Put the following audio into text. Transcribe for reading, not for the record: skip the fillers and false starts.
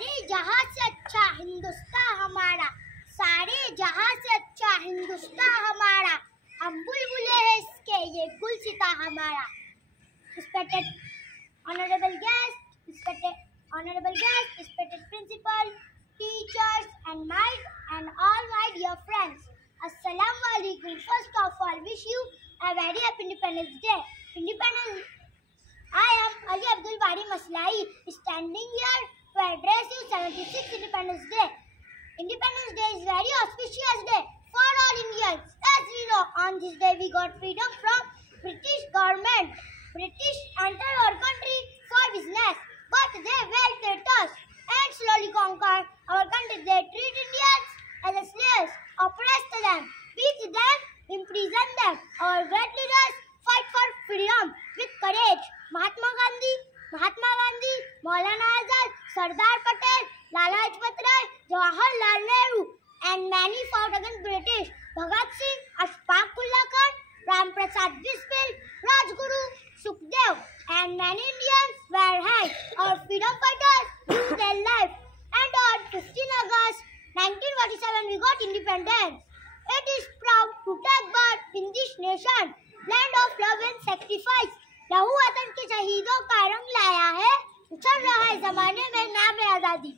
सारे जहां से अच्छा हिंदुस्तान हमारा, सारे जहां से अच्छा हिंदुस्तान हमारा, हम बुलबुले हैं इसके ये गुलसिता हमारा। Respected honorable guest, respected principal, teachers and all my dear friends. Assalamu alaikum. First of all, wish you a very happy Independence Day. I am Ali Abdul Bari Maslai, standing here to address you 76th Independence Day. Independence Day is very auspicious day for all Indians. As we know, on this day we got freedom from British government. British entered our country for business, but they welcomed us and slowly conquered our country. They treat Indians as slaves, oppressed them, beat them, imprison them. Our great leaders fight for freedom with courage. Mahatma Gandhi, Maulana Azad, Sardar Patel, Lala Lajpat Rai, Jawaharlal Nehru, and many fought against British. Bhagat Singh, Ashfaq Ullah Khan, Ram Prasad Bismil, Rajguru, Sukhdev, and many Indians were hanged. Our freedom fighters used their life, and on 15 August 1947 we got independence. It is proud to take part in this nation, land of love and sacrifice. लहू वतन के शहीदों का रंग लाया है, उछल रहा है जमाने में नाम आजादी।